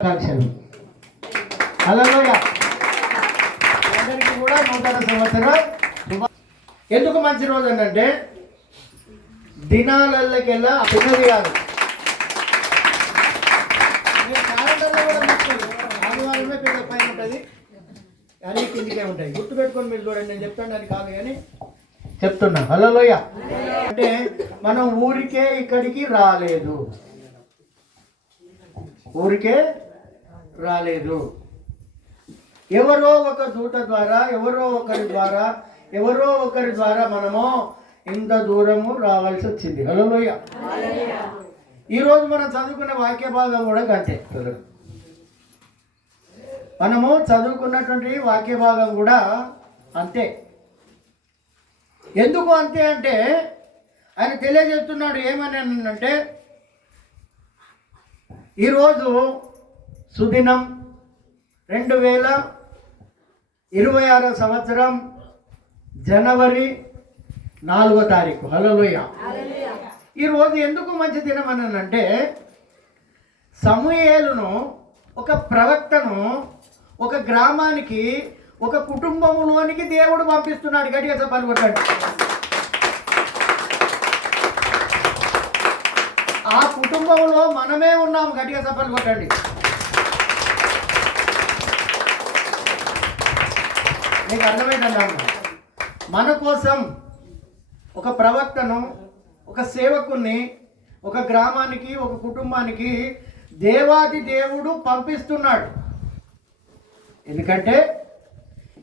ఆకాంక్షలు. హల్లెలూయా. అందరికీ కూడా నూతన సంవత్సరం. ఎందుకు మంచి రోజు అంటే దినాలకెల్లా చిన్నది కాదు, క్యాలెండర్లో కూడా మంచిది. ఆదివారమే పెద్ద పైన ఉంటుంది, అన్ని కిందికే ఉంటాయి. గుర్తుపెట్టుకొని మీరు చూడండి, నేను చెప్తాను అది కాదు కానీ చెప్తున్నా. హల్లెలూయా. అంటే మనం ఊరికే ఇక్కడికి రాలేదు, ఊరికే రాలేదు. ఎవరో ఒక దూత ద్వారా, ఎవరో ఒకరి ద్వారా మనము ఇంత దూరము రావాల్సి వచ్చింది. హల్లెలూయా. ఈరోజు మనం చదువుకున్న వాక్య భాగం కూడా అంతే. మనము చదువుకున్నటువంటి వాక్య భాగం కూడా అంతే. ఎందుకు అంతే అంటే ఆయన తెలియజేస్తున్నాడు ఏమని అంటే, ఈరోజు సుదినం 2026 సంవత్సరం జనవరి 4వ తారీఖు. హల్లెలూయా. ఈరోజు ఎందుకు మంచి దినం అని అంటే, సమూయేలును ఒక ప్రవక్తను ఒక గ్రామానికి, ఒక కుటుంబంలోనికి దేవుడు పంపిస్తున్నాడు. గట్టిగా చెప్పాలి కొట్టండి. ఆ కుటుంబంలో మనమే ఉన్నాము. గట్టిగా చెప్పాలి కొట్టండి. మీకు అర్థమైందండి. మన కోసం ఒక ప్రవక్తను, ఒక సేవకుని ఒక గ్రామానికి, ఒక కుటుంబానికి దేవాది దేవుడు పంపిస్తున్నాడు. ఎందుకంటే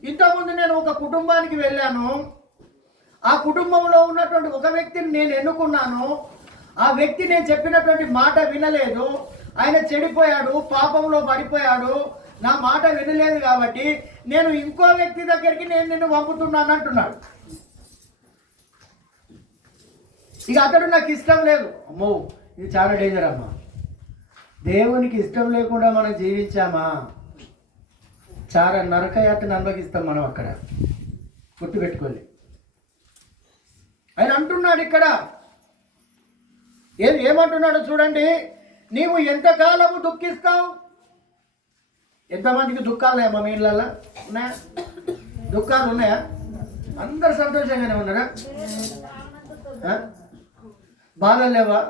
ఇంతకుముందు నేను ఒక కుటుంబానికి వెళ్ళాను, ఆ కుటుంబంలో ఉన్నటువంటి ఒక వ్యక్తిని నేను ఎన్నుకున్నాను. ఆ వ్యక్తి నేను చెప్పినటువంటి మాట వినలేదు, ఆయన చెడిపోయాడు, పాపంలో పడిపోయాడు, నా మాట వినలేదు కాబట్టి నేను ఇంకో వ్యక్తి దగ్గరికి నేను నిన్ను పంపుతున్నాను అంటున్నాడు. ఇక అతడు నాకు ఇష్టం లేదు. అమ్మో, ఇది చాలా డేంజర్ అమ్మా. దేవునికి ఇష్టం లేకుండా మనం జీవించామా, చాలా నరకయాతను అనుభవిస్తాం మనం అక్కడ. గుర్తుపెట్టుకోండి. ఆయన అంటున్నాడు ఇక్కడ, ఏమంటున్నాడు చూడండి. నీవు ఎంతకాలము దుఃఖిస్తావు? ఎంతమందికి దుఃఖాలు ఉన్నాయా? మీ ఇళ్ళల్లో ఉన్నాయా? దుఃఖాలు ఉన్నాయా? అందరు సంతోషంగానే ఉన్నారా? బాధలు లేవా?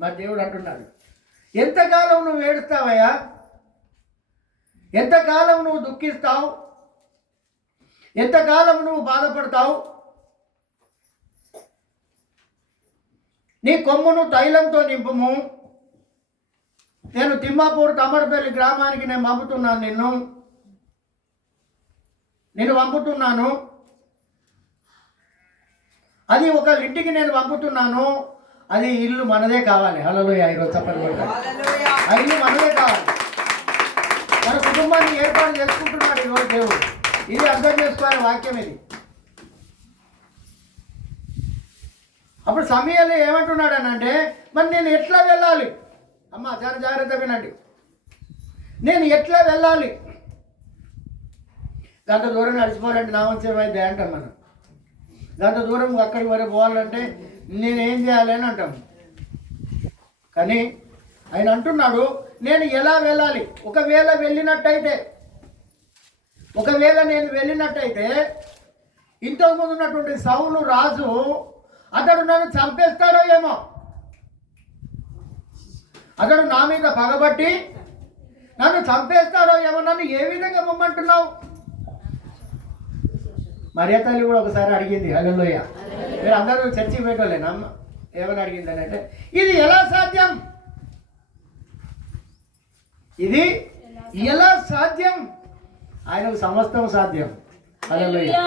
మరి దేవుడు అంటున్నాడు, ఎంతకాలం నువ్వు ఏడుస్తావయ్యా, ఎంతకాలం నువ్వు దుఃఖిస్తావు, ఎంతకాలం నువ్వు బాధపడతావు? నీ కొమ్మును తైలంతో నింపుము. నేను తిమ్మాపూర్ తమ్మరపల్లి గ్రామానికి నేను పంపుతున్నాను, నేను పంపుతున్నాను. అది ఒక ఇంటికి నేను పంపుతున్నాను. అది ఇల్లు మనదే కావాలి. హల్లెలూయా. ఈరోజు చెప్పండి, ఆ ఇల్లు మనదే కావాలి. మన కుటుంబాన్ని ఏర్పాటు చేసుకుంటున్నాడు ఈరోజు దేవుడు. ఇది అర్థం చేసుకోవాలి వాక్యం ఇది. అప్పుడు సమయాలు ఏమంటున్నాడు అని అంటే, మరి నేను ఎట్లా వెళ్ళాలి? అమ్మ చాలా జాగ్రత్త వినండి. నేను ఎట్లా వెళ్ళాలి? గంట దూరం నడిచిపోవాలంటే నా వంశం అయితే అంటాం మనం. గంట దూరం అక్కడికి వరకు పోవాలంటే నేనేం చేయాలి అని అంటాం. కానీ ఆయన అంటున్నాడు, నేను ఎలా వెళ్ళాలి? ఒకవేళ నేను వెళ్ళినట్టయితే ఇంతకుముందు ఉన్నటువంటి సౌలు రాజు అతడు నన్ను చంపేస్తాడో ఏమో, అతడు నా మీద పగబట్టి నన్ను చంపేస్తాడో ఏమో, నన్ను ఏ విధంగా పొమ్మంటున్నావు? మరియ తల్లి కూడా ఒకసారి అడిగింది. హల్లెలూయా. మీరు అందరూ చర్చికి పెట్టలేనా? అమ్మ ఏమని అడిగింది అని అంటే, ఇది ఎలా సాధ్యం? ఇది ఎలా సాధ్యం? ఆయనకు సమస్తము సాధ్యం. హల్లెలూయా.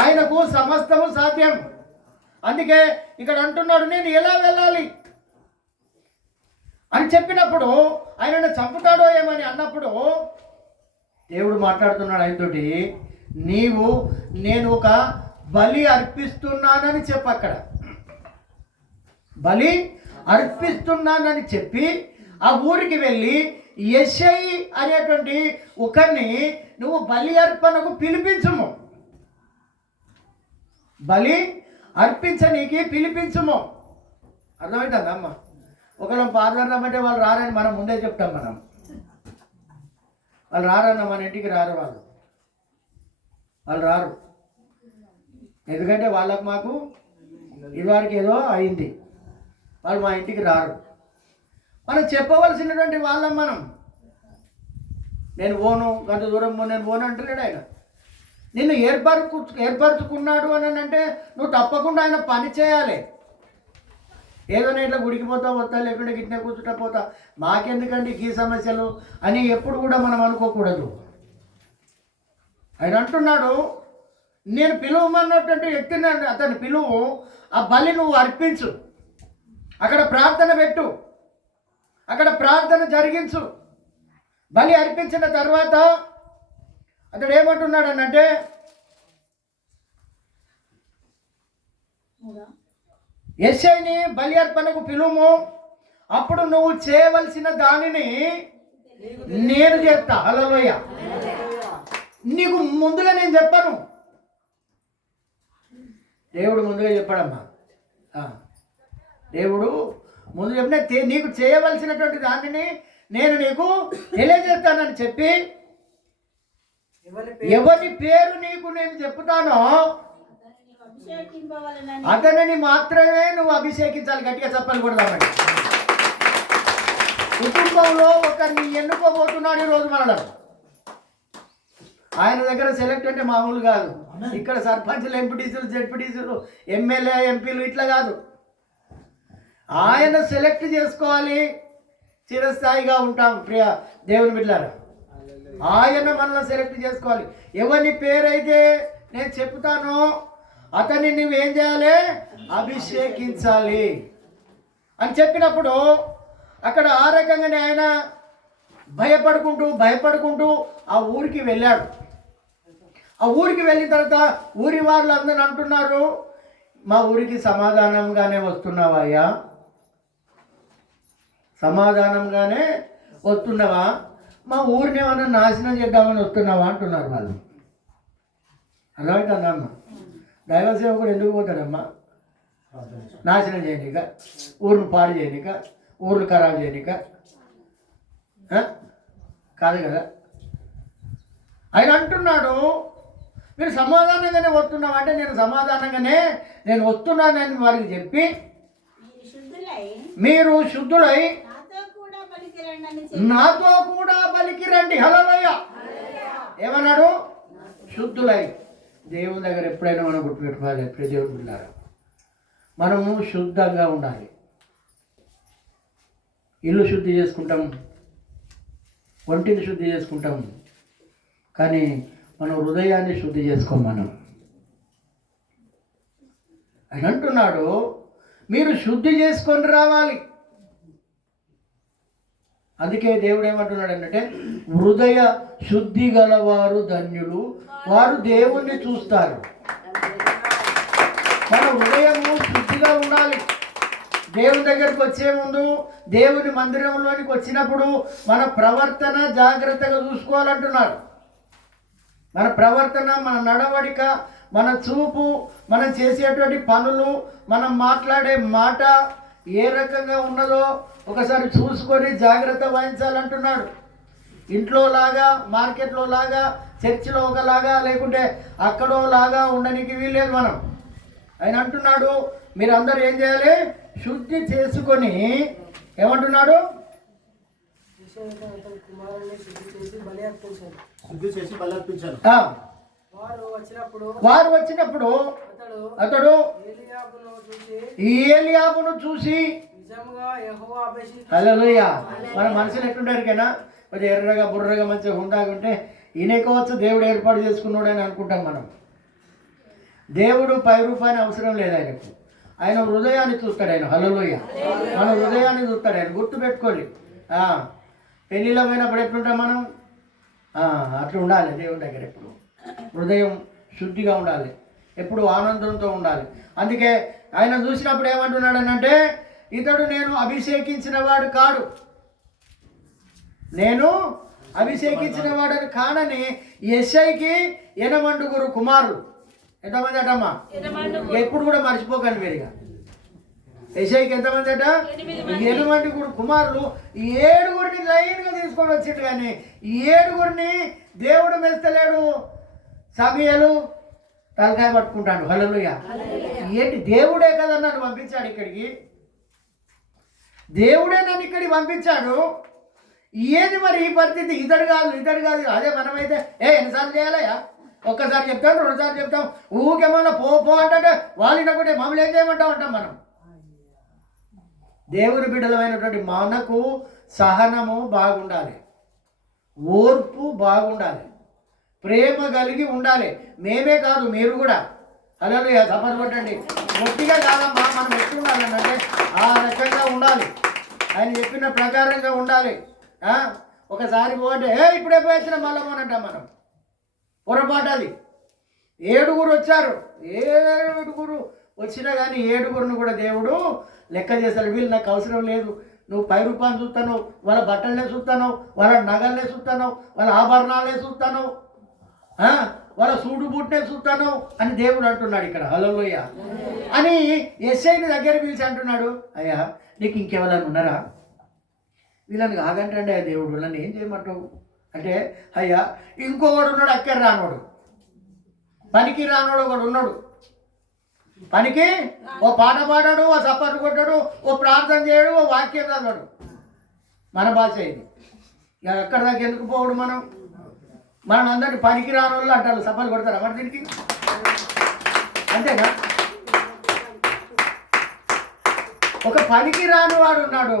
ఆయనకు సమస్తము సాధ్యం. అందుకే ఇక్కడ అంటున్నాడు, నేను ఎలా వెళ్ళాలి అని చెప్పినప్పుడు, ఆయనను చంపుతాడో ఏమని అన్నప్పుడు దేవుడు మాట్లాడుతున్నాడు ఆయనతోటి, నేను ఒక బలి అర్పిస్తున్నానని చెప్పు. అక్కడ బలి అర్పిస్తున్నానని చెప్పి ఆ ఊరికి వెళ్ళి యెషై అనేటువంటి ఒకరిని నువ్వు బలి అర్పణకు పిలిపించుము, బలి అర్పించనీకి పిలిపించుము. అర్థమవుతుందా అమ్మ? ఒకళ్ళం పార్లర్ రమ్మంటే వాళ్ళు రారని మనం ముందే చెప్తాం. మనం వాళ్ళు రారన్న, మన ఇంటికి రారు వాళ్ళు రారు. ఎందుకంటే వాళ్ళకు మాకు ఇదివరకు ఏదో అయింది, వాళ్ళు మా ఇంటికి రారు. మనం చెప్పవలసినటువంటి వాళ్ళం మనం. నేను పోను, గంట దూరం నేను పోను అంటలేడు ఆయన. నిన్ను ఏర్పరచుకున్నాడు అని అంటే నువ్వు తప్పకుండా ఆయన పని చేయాలి. ఏదైనా ఇట్లా గుడికి పోతా లేకుంటే గిట్నే కూర్చుంటా పోతా, మాకెందుకండి ఈ సమస్యలు అని ఎప్పుడు కూడా మనం అనుకోకూడదు. ఆయన అంటున్నాడు, నేను పిలువమన్నటువంటి వ్యక్తిని అతని పిలువు, ఆ బలి నువ్వు అర్పించు, అక్కడ ప్రార్థన పెట్టు, అక్కడ ప్రార్థన జరిగించు. బలి అర్పించిన తర్వాత అతడు ఏమంటున్నాడు అనంటే, యెషయిని బలి అర్పణకు పిలుము, అప్పుడు నువ్వు చేయవలసిన దానిని నేను చేస్తా. హల్లెలూయా. నీకు ముందుగా నేను చెప్పను. దేవుడు ముందుగా చెప్పాడమ్మా. దేవుడు ముందు చెప్పిన నీకు చేయవలసినటువంటి దానిని నేను నీకు తెలియజేస్తానని చెప్పి, ఎవరి పేరు నీకు నేను చెప్తానో అతనిని మాత్రమే నువ్వు అభిషేకించాలి. గట్టిగా చెప్పాలి కూడా. కుటుంబంలో ఒకరిని ఎన్నుకోబోతున్నాడు ఈరోజు మనలో. ఆయన దగ్గర సెలెక్ట్ అంటే మామూలు కాదు. ఇక్కడ సర్పంచులు, ఎంపీటీసీలు, జెడ్పీటీసీలు, ఎమ్మెల్యే, ఎంపీలు ఇట్లా కాదు. ఆయన సెలెక్ట్ చేసుకోవాలి. చిరస్థాయిగా ఉంటాం ప్రియ దేవుని బిడ్డలారా. ఆయన మనల్ని సెలెక్ట్ చేసుకోవాలి. ఎవరి పేరైతే నేను చెప్తానో అతన్ని నువ్వేం చేయాలి? అభిషేకించాలి అని చెప్పినప్పుడు అక్కడ ఆ రకంగానే ఆయన భయపడుకుంటూ ఆ ఊరికి వెళ్ళాడు. ఆ ఊరికి వెళ్ళిన తర్వాత ఊరి వాళ్ళు అందరూ అంటున్నారు, మా ఊరికి సమాధానంగానే వస్తున్నావయ్యా, సమాధానంగానే వస్తున్నావా, మా ఊరిని ఏమన్నా నాశనం చేద్దామని వస్తున్నావా అంటున్నారు వాళ్ళు. అర్థమవుతుందమ్మ? దైవ సేవకుడు ఎందుకు పోతాడమ్మా? నాశనం చేయనిక, ఊరిని పాడు చేయనిక, ఊర్లు ఖరాబు చేయనిక కాదు కదా. ఆయన అంటున్నాడు, మీరు సమాధానంగానే వస్తున్నావు అంటే నేను సమాధానంగానే నేను వస్తున్నానని వారికి చెప్పి, మీరు శుద్ధులై నాతో కూడా పలికి రండి. హల్లెలూయా. ఏమన్నాడు? శుద్ధులై. దేవుని దగ్గర ఎప్పుడైనా మనం గుర్తుపెట్టుకోవాలి. ఎప్పుడే దేవుడు బిడ్డలారా, మనము శుద్ధంగా ఉండాలి. ఇల్లు శుద్ధి చేసుకుంటాం, ఒంటిని శుద్ధి చేసుకుంటాం, కానీ మనం హృదయాన్ని శుద్ధి చేసుకోం. మనం ఆయన అంటున్నాడు, మీరు శుద్ధి చేసుకొని రావాలి. అందుకే దేవుడు ఏమంటున్నాడు అంటే, హృదయ శుద్ధి గలవారు ధన్యులు, వారు దేవుణ్ణి చూస్తారు. మన హృదయము శుద్ధిగా ఉండాలి. దేవుని దగ్గరికి వచ్చే ముందు, దేవుని మందిరంలోనికి వచ్చినప్పుడు మన ప్రవర్తన జాగ్రత్తగా చూసుకోవాలంటున్నాడు. మన ప్రవర్తన, మన నడవడిక, మన చూపు, మనం చేసేటువంటి పనులు, మనం మాట్లాడే మాట ఏ రకంగా ఉన్నదో ఒకసారి చూసుకొని జాగ్రత్త వహించాలంటున్నాడు. ఇంట్లో లాగా, మార్కెట్లో లాగా, చర్చిలో ఒకలాగా, లేకుంటే అక్కడో లాగా ఉండడానికి వీల్లేదు మనం. ఆయన అంటున్నాడు, మీరందరూ ఏం చేయాలి? శుద్ధి చేసుకొని, ఏమంటున్నాడు? వారు వచ్చినప్పుడు అతడు ఏలియాబును చూసి, హల్లెలూయా. మన మనుషులు ఎట్లుంటారు కన్నా, కొంచెం ఎర్రగా బుర్రగా మంచిగా ఉండాలంటే ఈయనకోవచ్చు దేవుడు ఏర్పాటు చేసుకున్నాడు అని అనుకుంటాం మనం. దేవుడు పై రూపాయని అవసరం లేదు ఆయనకు. ఆయన హృదయాన్ని చూస్తాడు ఆయన. హల్లెలూయా. మన హృదయాన్ని చూస్తాడు ఆయన. గుర్తుపెట్టుకోండి. పెళ్ళిలో పోయినప్పుడు ఎట్లుంటాం మనం? అట్లా ఉండాలి దేవుని దగ్గర. ఎప్పుడు హృదయం శుద్ధిగా ఉండాలి, ఎప్పుడు ఆనందంతో ఉండాలి. అందుకే ఆయన చూసినప్పుడు ఏమంటున్నాడు అంటే, ఇతడు నేను అభిషేకించిన వాడు కాడు, నేను అభిషేకించిన వాడని కానని యెషయికి 8 కుమారులు. ఎంతమంది అటమ్మా? ఎప్పుడు కూడా మర్చిపోకండి మీరు. యెషయాకి ఎంతమంది అట? 8 కుమారులు. 7 లైన్గా తీసుకొని వచ్చిండు, కానీ 7 దేవుడు మెస్తలేడు. సమూయేలు తలకాయ పట్టుకుంటాడు. హల్లెలూయా. ఏంటి, దేవుడే కదా నన్ను పంపించాడు ఇక్కడికి, దేవుడే నన్ను ఇక్కడికి పంపించాడు. ఏంది మరి ఈ పరిస్థితి? ఇతడు కాదు. అదే మనమైతే ఎన్నిసార్లు చేయాలయ్యా? ఒక్కసారి చెప్తాం, 2 సార్లు చెప్తాం, ఊకేమన్నా పో అంటే వాళ్ళు ఇన్నప్పుడే మమ్మల్ని ఏం చేయమంటాం అంటాం మనం. దేవుని బిడ్డలమైనటువంటి మనకు సహనము బాగుండాలి, ఓర్పు బాగుండాలి, ప్రేమ కలిగి ఉండాలి. మేమే కాదు, మీరు కూడా. హల్లెలూయా. సపోర్ట్ కొట్టండి. గట్టిగా కాదమ్మా, మనం ఎట్లా ఉండాలంటే ఆ రకంగా ఉండాలి, ఆయన చెప్పిన ప్రకారంగా ఉండాలి. ఒకసారి పోతే ఇప్పుడే పోయించిన మళ్ళీ పోనంటాం మనం. పొరపాటు అది. 7 వచ్చారు. 7 వచ్చినా కానీ 7 కూడా దేవుడు లెక్క చేశాడు. వీళ్ళు నాకు అవసరం లేదు, నువ్వు పై రూపాయలు చూస్తాను, వాళ్ళ బట్టలనే చూస్తాను, వాళ్ళ నగలనే చూస్తాను, వాళ్ళ ఆభరణాలనే చూస్తాను, వాళ్ళ సూటు బూట్నే చూస్తాను అని దేవుడు అంటున్నాడు ఇక్కడ. హల్లెలూయా అని యెషయాని దగ్గర పిలిచి అంటున్నాడు, అయ్యా నీకు ఇంకెవరైనా ఉన్నారా? వీళ్ళని కాదంటే దేవుడు వీళ్ళని ఏం చేయమంటావు అంటే, అయ్యా ఇంకొకడు ఉన్నాడు, అక్కర రానోడు, పనికి రానోడు ఒకడు ఉన్నాడు. పనికి ఓ పాట పాడాడు, ఓ చప్పట్లు కొట్టాడు, ఓ ప్రార్థన చేయడు, ఓ వాక్యం చదవడు. మన భాష ఇది. ఇక ఎక్కడ దాకా ఎందుకు పోవడు మనం? మనం అందరినీ పనికి రాని వాళ్ళు అంటారు. చప్పలు కొడతారా మరి దీనికి? అంతేనా? ఒక పనికి రాని వాడు ఉన్నాడు,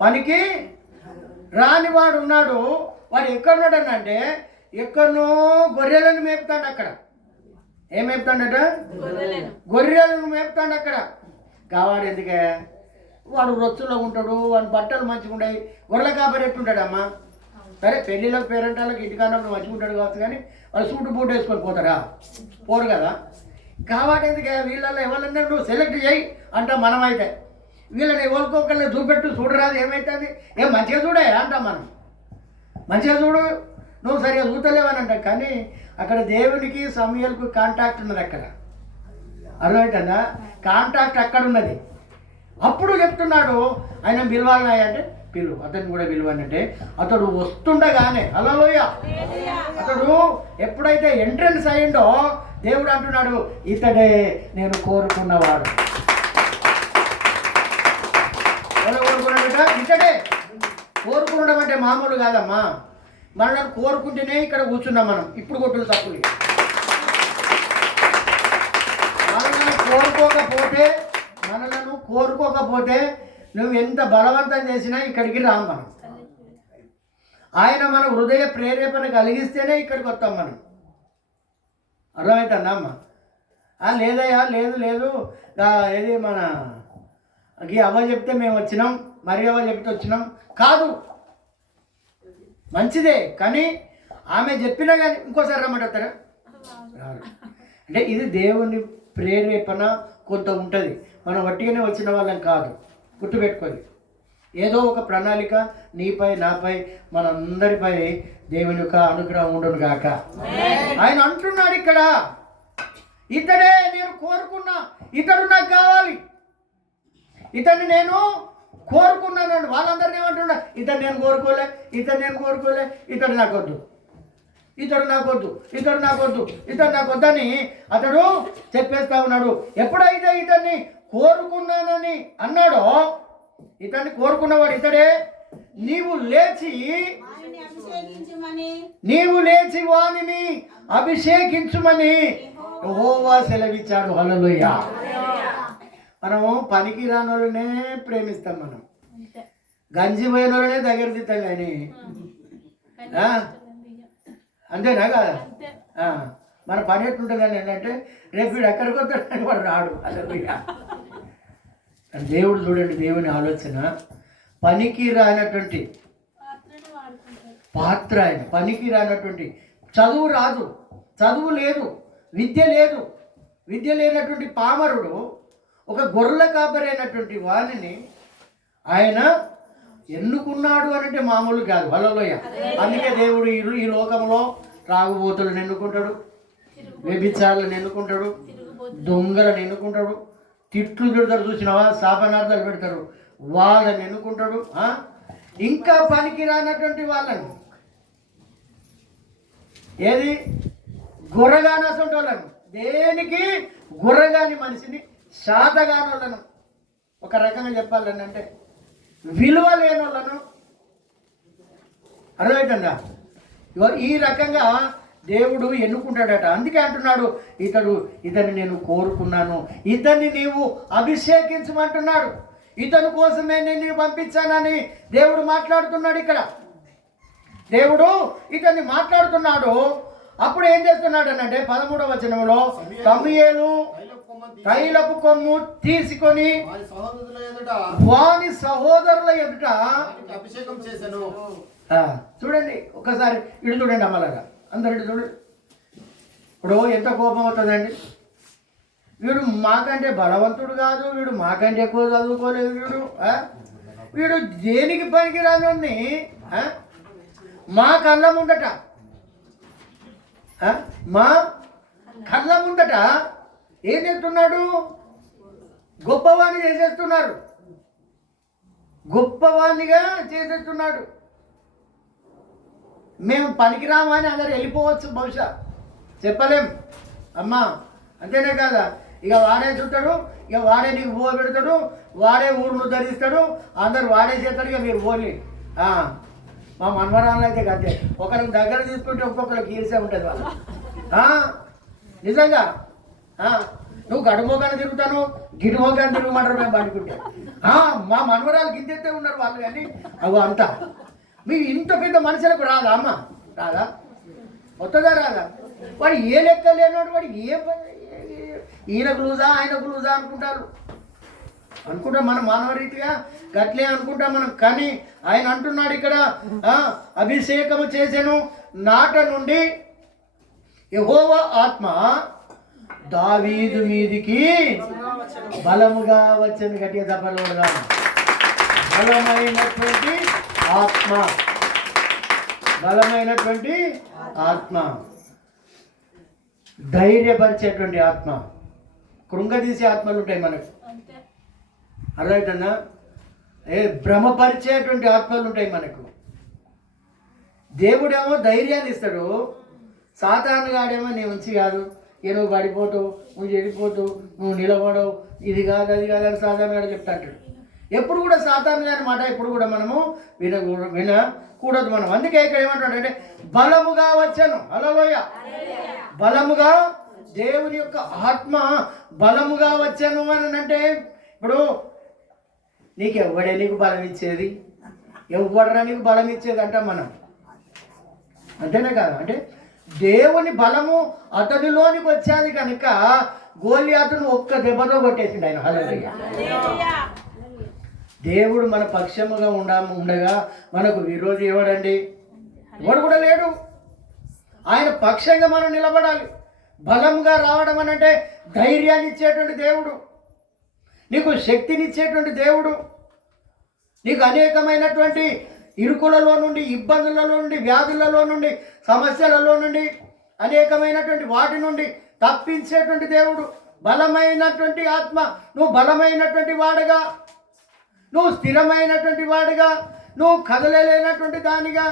పనికి రానివాడు ఉన్నాడు. వాడు ఎక్కడున్నాడనంటే ఎక్కడనో గొర్రెలను మేపుతాడు. అక్కడ ఏం మేపుతాడట? గొర్రెలను మేపుతాడు అక్కడ. కావాడు ఎందుకే? వాడు రొచ్చులో ఉంటాడు, వాడి బట్టలు మంచిగా ఉంటాయి. గొర్రెల కాపరి ఎట్టుంటాడమ్మా? సరే పెళ్ళిళ్ళకి పేరెంటాలకు ఇంటికాన్నప్పుడు మంచిగా ఉంటాడు కావచ్చు, కానీ వాళ్ళు సూటు బూట్ వేసుకొని పోతారా? పోరు కదా. కావాడు ఎందుకే? వీళ్ళల్లో ఎవరన్నా నువ్వు సెలెక్ట్ చేయి అంటాం మనమైతే. వీళ్ళని ఎవరికొకళ్ళని చూపెట్టు, చూడరాదు, ఏమవుతుంది? మంచిగా చూడే అంటాం మనం. మంచిగా చూడు, నువ్వు సరిగా చూడలేవని అంటాం. కానీ అక్కడ దేవునికి సమూయేలుకు కాంటాక్ట్ ఉన్నది. అక్కడ అర్థమవుతుందా? కాంటాక్ట్ అక్కడ ఉన్నది. అప్పుడు చెప్తున్నాడు, ఆయన పిలవాలన్నాయి అంటే పిలువు, అతను కూడా పిలువనంటే అతడు వస్తుండగానే, హల్లెలూయా, అతడు ఎప్పుడైతే ఎంట్రన్స్ అయ్యిండో దేవుడు అంటున్నాడు, ఇతడే నేను కోరుకున్నవాడు. ఇతడే కోరుకునడం అంటే మామూలు కాదమ్మా. మనల్ని కోరుకుంటేనే ఇక్కడ కూర్చున్నాం మనం. ఇప్పుడు కొట్టులు తప్పులు. మనలను కోరుకోకపోతే నువ్వు ఎంత బలవంతం చేసినా ఇక్కడికి రాం మనం. ఆయన మన హృదయ ప్రేరేపణ కలిగిస్తేనే ఇక్కడికి వస్తాం మనం. అర్థమవుతుందా అమ్మ? లేదయ్యా, లేదు ఏది మన అవ్వ చెప్తే మేము వచ్చినాం, మరి అవ్వ చెప్తే వచ్చినాం కాదు. మంచిదే, కానీ ఆమె చెప్పినా కానీ ఇంకోసారి రమ్మంటారా? అంటే ఇది దేవుని ప్రేరేపణ కొంత ఉంటుంది. మనం వట్టిగానే వచ్చిన వాళ్ళం కాదు. గుర్తుపెట్టుకోండి. ఏదో ఒక ప్రణాళిక నీపై, నాపై, మనందరిపై దేవుని యొక్క అనుగ్రహం ఉండును గాక. ఆయన అంటున్నాడు ఇక్కడ, ఇతడే నేను కోరుకున్నా, ఇతడు నాకు కావాలి, ఇతన్ని నేను కోరుకున్నాను. వాళ్ళందరినీ ఏమంటున్నా, ఇతడు నేను కోరుకోలే, ఇతడు నాకు వద్దు, ఇతడు నాకు వద్దని అతడు చెప్పేస్తా ఉన్నాడు. ఎప్పుడైతే ఇతన్ని కోరుకున్నానని అన్నాడో, ఇతన్ని కోరుకున్నవాడు ఇతడే. నీవు లేచి వానిని అభిషేకించుమని యెహోవా సెలవిచ్చాడు. హల్లెలూయా. మనము పనికి రాని వాళ్ళనే ప్రేమిస్తాం, మనం గంజి పోయిన వాళ్ళనే దగ్గర తిట్టాం. కానీ అంతేనా కదా? మన పని ఎట్లుంటుంది అని ఏంటంటే, రేపు వీడు ఎక్కడికి వస్తాడని వాడు రాడు. హల్లెలూయా. దేవుడు చూడండి, దేవుని ఆలోచన. పనికి రానటువంటి పాత్ర ఆయన. పనికి రానటువంటి, చదువు రాదు, చదువు లేదు, విద్య లేనటువంటి పామరుడు ఒక గొర్రెల కాపరైనటువంటి వాణిని ఆయన ఎన్నుకున్నాడు అనంటే మామూలు కాదు. హల్లెలూయా. అందుకే దేవుడు ఈ లోకంలో త్రాగుబోతులను ఎన్నుకుంటాడు, వ్యభిచారులను ఎన్నుకుంటాడు, దొంగలను ఎన్నుకుంటాడు, తిట్లు తిడతారు, చూసినావా, శాపనార్థాలు పెడతారు, వాళ్ళని ఎన్నుకుంటాడు. ఇంకా పనికి రానటువంటి వాళ్ళని, ఏది గుర్రగాని అసంటి వాళ్ళను, దేనికి గుర్రగాని మనిషిని, శాతగాని వాళ్ళను, ఒక రకంగా చెప్పాలని అంటే విలువ లేని వాళ్ళను, అర్థమవుతుందా? ఈ రకంగా దేవుడు ఎన్నుకుంటాడట. అందుకే అంటున్నాడు, ఇతన్ని నేను కోరుకున్నాను, ఇతన్ని నీవు అభిషేకించమంటున్నాడు, ఇతని కోసమే నేను పంపించానని దేవుడు మాట్లాడుతున్నాడు. ఇక్కడ దేవుడు ఇతన్ని మాట్లాడుతున్నాడు. అప్పుడు ఏం చేస్తున్నాడు అంటే 13వ వచనంలో, సమూయేలు తైలపు కొమ్ము తీసుకొని వాని సహోదరుల ఎదుట అభిషేకం చేశాను. చూడండి ఒకసారి ఇడు చూడండి, అమ్మలాగా అందరు ఇటు చూడండి. ఇప్పుడు ఎంత కోపం అవుతుందండి. వీడు మాకంటే బలవంతుడు కాదు, వీడు మాకంటే ఎక్కువ చదువుకోలేదు, వీడు దేనికి పనికి రాని మా కళ్ళ ముందట, మా కళ్ళ ముందట ఏం చేస్తున్నాడు, గొప్పవాణ్ణి చేసేస్తున్నారు, గొప్పవాణ్ణిగా చేసేస్తున్నాడు. మేము పనికిరామా అని అందరు వెళ్ళిపోవచ్చు, బహుశా చెప్పలేం అమ్మా, అంతేనే కాదా. ఇక వాడే చూస్తాడు, ఇక వాడే నీకు పో పెడతాడు, వాడే ఊరు ధరిస్తాడు, అందరు వాడే చేస్తాడు. ఇక మీరు పోలే. మా మన్మరాళ్ళు అయితే అంతే, ఒకరికి దగ్గర తీసుకుంటే ఒక్కొక్కరికి ఈర్సే ఉంటుంది వాళ్ళు. నిజంగా నువ్వు గడుమోగానే తిరుగుతాను, గిడుమోగానే తిరగమంటారు మేము పండుకుంటే. మా మన్మరాలు గింతెత్తే ఉన్నారు వాళ్ళు, కానీ అవి అంతా మీ ఇంత పెద్ద మనుషులకు రాదా అమ్మ, రాదా, వస్తుందా రాదా? వాడు ఏ లెక్క లేనాడు, వాడికి ఈయనకు లూజా ఆయనకు లూజా అనుకుంటారు, మనం మానవ రీతిగా గట్లే అనుకుంటాం మనం. కానీ ఆయన అంటున్నాడు ఇక్కడ, అభిషేకము చేసెను నాట నుండి యెహోవా ఆత్మ దావీదు మీదికి బలముగా వచ్చింది. గట్టిగా తప్పలుగా బలమైనటువంటి ఆత్మ, బలమైనటువంటి ఆత్మ, ధైర్యపరిచేటువంటి ఆత్మ, కృంగదీసే ఆత్మలు ఉంటాయి మనకు, అర్థమవుతుందా? భ్రమపరిచేటువంటి ఆత్మలు ఉంటాయి మనకు. దేవుడేమో ధైర్యాన్ని ఇస్తాడు, సాతానుగాడేమో నీ ఉంచి కాదు, నువ్వు పడిపోతావు, నువ్వు చెడిపోతావు, నువ్వు నిలబడవు, ఇది కాదు అది కాదు అని సాతానుగాడు చెప్తా అంటాడు. ఎప్పుడు కూడా సాతాను గారి మాట ఎప్పుడు కూడా మనము వినకూడదు మనం. అందుకే ఇక్కడ ఏమంటాడంటే బలముగా వచ్చాను, హల్లెలూయ, బలముగా, దేవుని యొక్క ఆత్మ బలముగా వచ్చాను అని అంటే, ఇప్పుడు నీకు ఎవడే నీకు బలం ఇచ్చేది, ఎవడరా నీకు బలం ఇచ్చేది అంటాం మనం, అంతేనే కాదు. అంటే దేవుని బలము అతనిలోనికి వచ్చేది కనుక గోలియాతును ఒక్క దెబ్బతో కొట్టేసిండు ఆయన, హల్లెలూయా. దేవుడు మన పక్షముగా ఉండగా మనకు విరోధి ఎవడండి? ఎవడు కూడా లేడు. ఆయన పక్షంగా మనం నిలబడాలి. బలంగా రావడం అని అంటే ధైర్యాన్ని ఇచ్చేటువంటి దేవుడు, నీకు శక్తినిచ్చేటువంటి దేవుడు, నీకు అనేకమైనటువంటి ఇరుకులలో నుండి, ఇబ్బందులలో నుండి, వ్యాధులలో నుండి, సమస్యలలో నుండి, అనేకమైనటువంటి వాటి నుండి తప్పించేటువంటి దేవుడు, బలమైనటువంటి ఆత్మ. నువ్వు బలమైనటువంటి వాడుగా, నువ్వు స్థిరమైనటువంటి వాడుగా, నువ్వు కదలలేనటువంటి దానిగా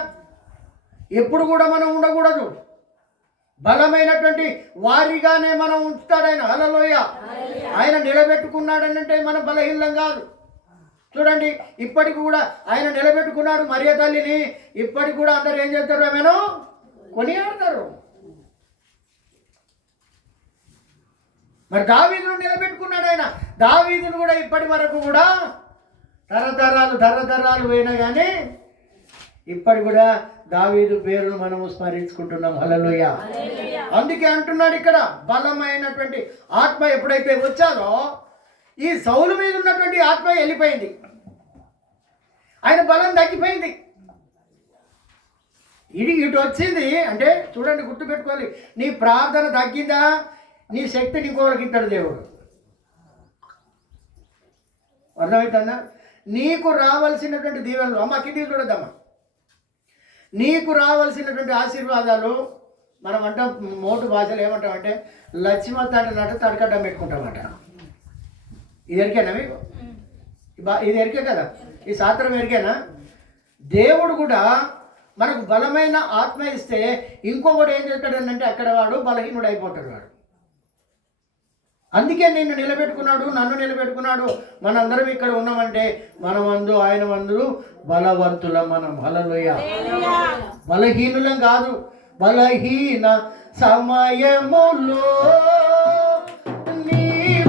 ఎప్పుడు కూడా మనం ఉండకూడదు. బలమైనటువంటి వారిగానే మనం ఉంచుతాడు ఆయన, హల్లెలూయ. ఆయన నిలబెట్టుకున్నాడనంటే మనం బలహీనం కాదు. చూడండి, ఇప్పటికి కూడా ఆయన నిలబెట్టుకున్నాడు మరియ తల్లిని. ఇప్పటికి కూడా అందరు ఏం చేస్తారు? ఆమెను కొనియాడతారు. మరి దావీదును నిలబెట్టుకున్నాడు ఆయన. దావీదును కూడా ఇప్పటి వరకు కూడా తరతరాలు పోయినా కానీ ఇప్పటి కూడా దావీదు పేరును మనము స్మరించుకుంటున్నాం, హల్లెలూయ. అందుకే అంటున్నాడు ఇక్కడ, బలమైనటువంటి ఆత్మ ఎప్పుడైతే వచ్చాదో ఈ సౌలు మీద ఉన్నటువంటి ఆత్మ వెళ్ళిపోయింది, ఆయన బలం తగ్గిపోయింది. ఇటు వచ్చింది అంటే చూడండి, గుర్తుపెట్టుకోవాలి, నీ ప్రార్థన తగ్గిందా, నీ శక్తిని ఇంకోళ్ళకి ఇస్తాడు దేవుడు, అర్థమవుతుందా? నీకు రావాల్సినటువంటి దీవెనలు, అమ్మ కిందికి చూడద్దమ్మా, నీకు రావాల్సినటువంటి ఆశీర్వాదాలు మనం అంటాం, మోటు భాషలో ఏమంటామంటే లక్ష్మ తడినట్టు తడకడ్డం పెట్టుకుంటామట. ఇది ఎరికేనా మీకు? ఇది ఎరికే కదా, ఈ శాస్త్రం ఎరికేనా? దేవుడు కూడా మనకు బలమైన ఆత్మ ఇస్తే ఇంకొకటి ఏం చేస్తాడనంటే అక్కడ వాడు బలహీనుడు అయిపోతాడు వాడు. అందుకే నిన్ను నిలబెట్టుకున్నాడు, నన్ను నిలబెట్టుకున్నాడు. మనందరం ఇక్కడ ఉన్నామంటే మన వందు ఆయన వందు బలవంతులం మనం. హల్లెలూయా. బలహీనులం కాదు. బలహీన సమయములో నీ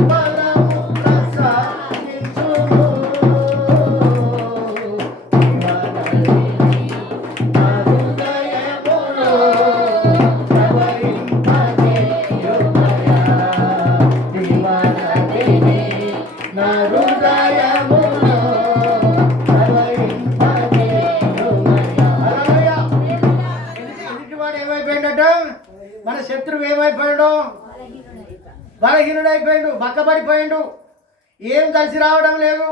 బలము ప్రసాదించుము. నా హృదయములో ప్రవహింపజేయుమయా. నా హృదయములో ప్రవహింపజేయుమయా. ఎదుటివాడు ఏమైపోయిందట? మన శత్రువు ఏమైపోయాడు? బలహీనుడైపోయాడు, బక్కబడిపోయాడు, ఏం కలిసి రావడం లేదు,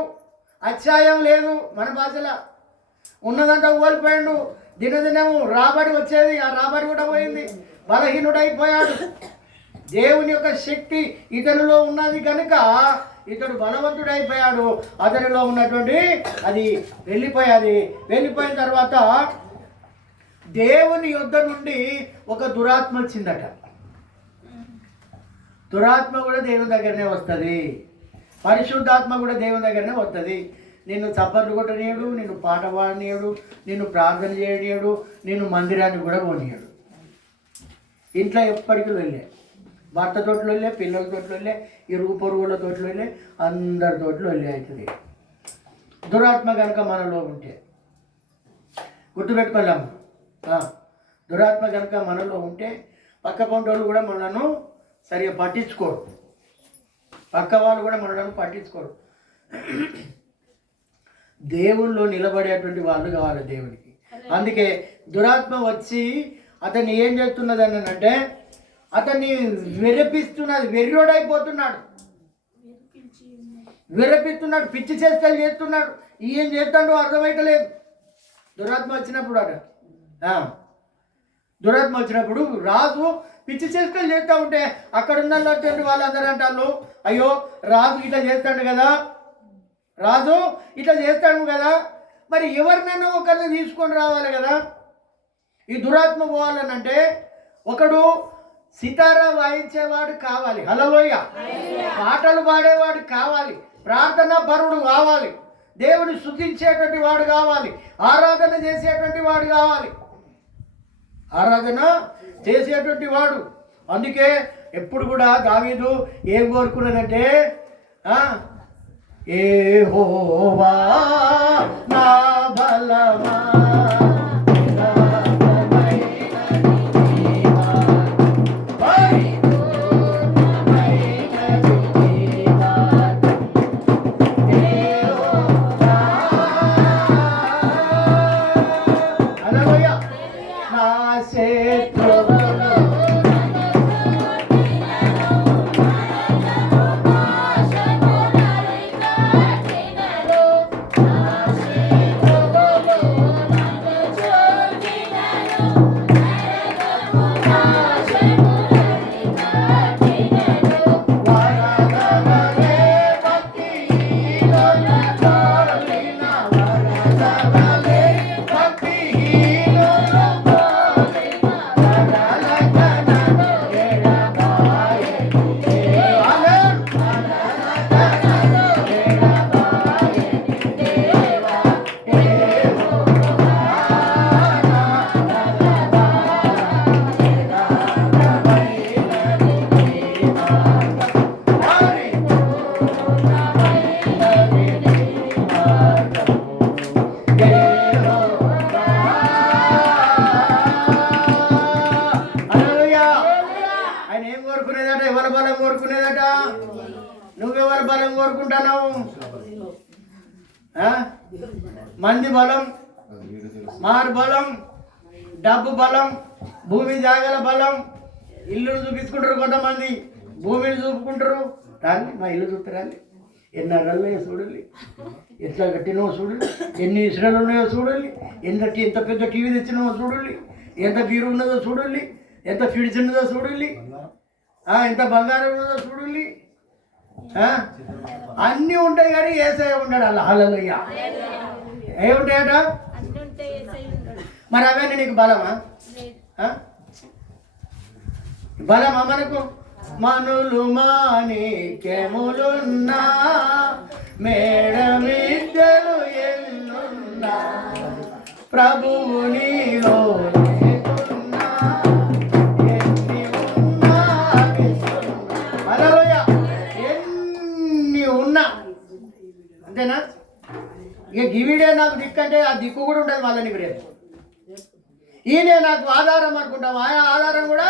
అత్యాయం లేదు. మన భాషలో ఉన్నదంతా కోల్పోయాడు. దినదినము రాబడి వచ్చేది, ఆ రాబడి కూడా పోయింది. బలహీనుడైపోయాడు. దేవుని యొక్క శక్తి ఇతనిలో ఉన్నది కనుక ఇతడు బలవంతుడైపోయాడు. అతనిలో ఉన్నటువంటి అది వెళ్ళిపోయిన తర్వాత దేవుని యొద్ద నుండి ఒక దురాత్మ వచ్చిందట. దురాత్మ కూడా దేవుని దగ్గరనే వస్తుంది, పరిశుద్ధాత్మ కూడా దేవుని దగ్గరనే వస్తుంది. నిన్ను చప్పట్లు కొట్టనీయడు, నిన్ను పాట పాడనీయడు, నిన్ను ప్రార్థన చేయనీయడు, నిన్ను మందిరానికి కూడా పోనీయడు. ఇంట్లో ఎప్పటికీ వెళ్ళే, భర్త తోటలు వెళ్ళే, పిల్లల తోటలు వెళ్ళే, ఈ రూపొరుగుల తోటలు వెళ్ళే, అందరి తోటలు వెళ్ళే అవుతుంది దురాత్మ కనుక మనలో ఉంటే. గుర్తుపెట్టుకోలేము. దురాత్మ కనుక మనలో ఉంటే పక్క పంటోళ్ళు కూడా మనలను సరిగా పట్టించుకోరు, పక్క వాళ్ళు కూడా మనలను పట్టించుకోరు. దేవుల్లో నిలబడేటువంటి వాళ్ళు కావాలి దేవునికి. అందుకే దురాత్మ వచ్చి అతన్ని ఏం చేస్తున్నది అని అంటే అతన్ని విరపిస్తున్నది. విరపిస్తున్నాడు, పిచ్చి చేష్టలు చేస్తున్నాడు. ఏం చేస్తాడో అర్థమైతలేదు. దురాత్మ వచ్చినప్పుడు రాజు పిచ్చి చేష్టలు చేస్తూ ఉంటే అక్కడ ఉన్నటువంటి వాళ్ళందరూ అంటారు, అయ్యో రాజు ఇట్లా చేస్తాడు కదా, రాజు ఇట్లా చేస్తాడు కదా, మరి ఎవరినైనా ఒకరిని తీసుకొని రావాలి కదా. ఈ దురాత్మ పోవాలనంటే ఒకడు సితారా వాయించేవాడు కావాలి, హల్లెలూయ, పాటలు పాడేవాడు కావాలి, ప్రార్థనా పరుడు కావాలి, దేవుని స్తుతించేటువంటి వాడు కావాలి, ఆరాధన చేసేటువంటి వాడు కావాలి, ఆరాధన చేసేటువంటి వాడు. అందుకే ఎప్పుడు కూడా దావీదు ఏం కోరుకున్నాడంటే యెహోవా నా బలమా నువ్వెవరి బలం కోరుకుంటున్నావు? మంది బలం, మారు బలం, డబ్బు బలం, భూమి జాగల బలం. ఇల్లును చూపించుకుంటారు కొంతమంది, భూమిని చూపుకుంటారు. రాలి మా ఇల్లు చూస్తారాలి, ఎన్ని అరలున్నాయో చూడాలి, ఎట్లా కట్టినావో చూడాలి, ఎన్ని ఇసుకలు ఉన్నాయో చూడాలి, ఎంత పెద్ద టీవీ తెచ్చినావో చూడాలి, ఎంత బీరు ఉన్నదో చూడాలి, ఎంత ఫ్రిడ్జ్ ఉన్నదో చూడాలి, ఎంత బంగారం ఉన్నదో చూడాలి. అన్నీ ఉంటాయి కానీ ఏసై ఉంటాడు అలా హల్లెలూయా. ఏముంటాయట మరి అవన్నీ నీకు బలమా? బలమా మనకు? మనులు మాణిక్యములున్నా మేడమిద్దెలు ఎన్నున్నా ప్రభువు నీలో లేకున్నా ఎన్ని ఉన్నా హల్లెలూయా. ఎన్ని ఉన్నా అంతేనా? ఇక గివిడే నాకు దిక్కు అంటే ఆ దిక్కు కూడా ఉంటుంది మళ్ళీ నీకు రేపు. ఈయనే నాకు ఆధారం అనుకుంటాం, ఆ ఆధారం కూడా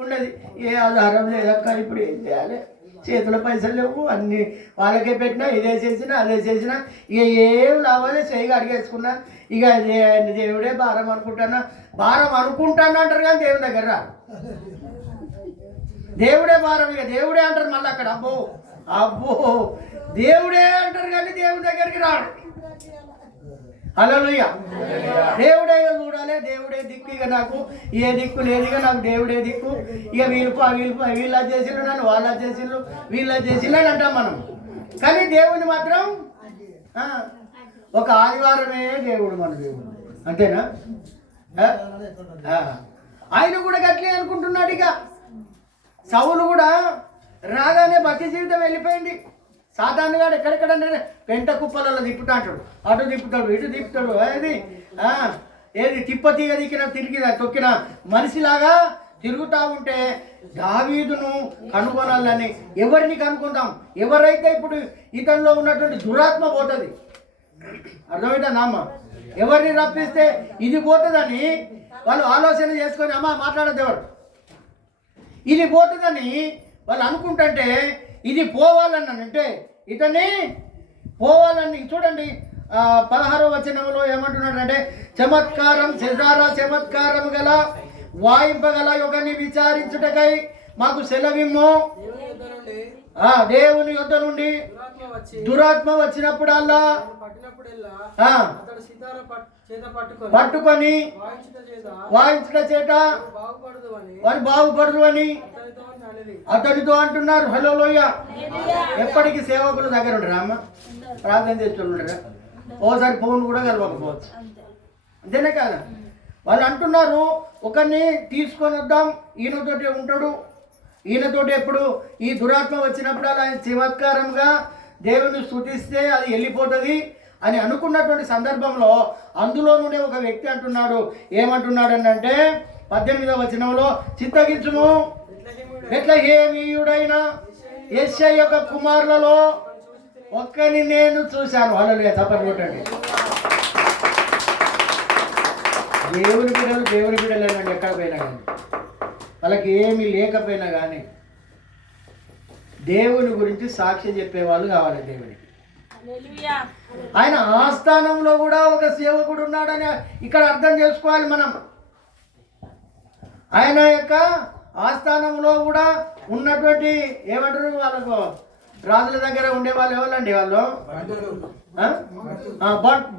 ఉండదు. ఏ ఆధారం లేదక్క, ఇప్పుడు ఏం చేయాలి? చేతిలో పైసలు లేవు, అన్ని వాళ్ళకే పెట్టినా, ఇదే చేసినా అదే చేసినా ఇక ఏం లాభాలే చేయగా అడిగేసుకున్నా. ఇక దేవుడే భారం అనుకుంటానా, భారం అనుకుంటాను అంటారు కానీ దేవుని దగ్గర రా. దేవుడే భారం, ఇక దేవుడే అంటారు మళ్ళీ అక్కడ. అబ్బో అబ్బో దేవుడే అంటారు కానీ దేవుడి దగ్గరికి రాడు. హల్లెలూయా. దేవుడే చూడాలి, దేవుడే దిక్కు. ఇక నాకు ఏ దిక్కు లేదు, ఇక నాకు దేవుడే దిక్కు. ఇక వీళ్ళ చేసిండ్రు, నన్ను వాళ్ళ చేసిండ్రు, వీళ్ళ చేసిండ్రు అని అంటాం మనం. కానీ దేవుని మాత్రం ఒక ఆదివారమే దేవుడు, మన దేవుడు. అంతేనా? ఆయన కూడా గట్లే అనుకుంటున్నాడు. ఇక సౌలు కూడా రాగానే భక్తి జీవితం వెళ్ళిపోయింది. సాధారణంగా ఎక్కడెక్కడ పెంట కుప్పలలో తిప్పుతా అంటాడు, అటు తిప్పుతాడు, ఇటు తిప్పుతాడు. ఏది తిప్పతీగ తిరిగిన తొక్కిన మనిషిలాగా తిరుగుతూ ఉంటే దావీదును కనుగొనాలని ఎవరిని కనుక్కుందాం? ఎవరైతే ఇప్పుడు ఇతనిలో ఉన్నటువంటి దురాత్మ పోతుంది, అర్థమైందా నామ్మ? ఎవరిని రప్పిస్తే ఇది పోతుందని వాళ్ళు ఆలోచన చేసుకొని అమ్మ మాట్లాడద్దు ఎవరు ఇది పోతుందని వాళ్ళు అనుకుంటుంటే ఇది పోవాలని అంటే ఇతన్ని పోవాలని చూడండి. 16వ వచనంలో ఏమంటున్నాడంటే చమత్కారం సెజారా చమత్కారం గల వాయింపగల ఒకరిని విచారించుటకై మాకు సెలవిమ్ము. దేవుని యొద్ద నుండి దురాత్మ వచ్చినప్పుడల్లా పట్టుకొని వాయించుట చేత వారు బాగుపడదు అని అతనితో అంటున్నారు. హల్లెలూయా. ఎప్పటికీ సేవకుల దగ్గర ఉండరా అమ్మ? ప్రార్థన చేస్తున్నారు ఉండరా? ఓసారి ఫోన్ కూడా కలవకపోవచ్చు. అంతేనే కాదా? వాళ్ళు అంటున్నారు ఒకరిని తీసుకొని వద్దాం, ఈయనతోటి ఉంటాడు, ఈయనతోటి ఎప్పుడు ఈ దురాత్మ వచ్చినప్పుడు అలా చమత్కారంగా దేవుని స్తుతిస్తే అది వెళ్ళిపోతుంది అని అనుకున్నటువంటి సందర్భంలో అందులో నుండి ఒక వ్యక్తి అంటున్నాడు. ఏమంటున్నాడు అంటే 18వ వచనంలో చిత్తగించుము, బెత్లెహేమీయుడైన యెషయా యొక్క కుమారులలో ఒక్కని నేను చూశాను. హల్లెలూయా. చప్పట్లు కొట్టండి. దేవుని బిడ్డలేనండి, ఎక్కడ పోయినా కానీ వాళ్ళకి ఏమీ లేకపోయినా కానీ దేవుని గురించి సాక్ష్యం చెప్పేవాళ్ళు కావాలి దేవునికి. ఆయన ఆస్థానంలో కూడా ఒక సేవకుడు ఉన్నాడని ఇక్కడ అర్థం చేసుకోవాలి మనం. ఆయన యొక్క ఆస్థానంలో కూడా ఉన్నటువంటి ఏమంటారు వాళ్ళకు రాజుల దగ్గర ఉండే వాళ్ళు ఎవరండి? వాళ్ళు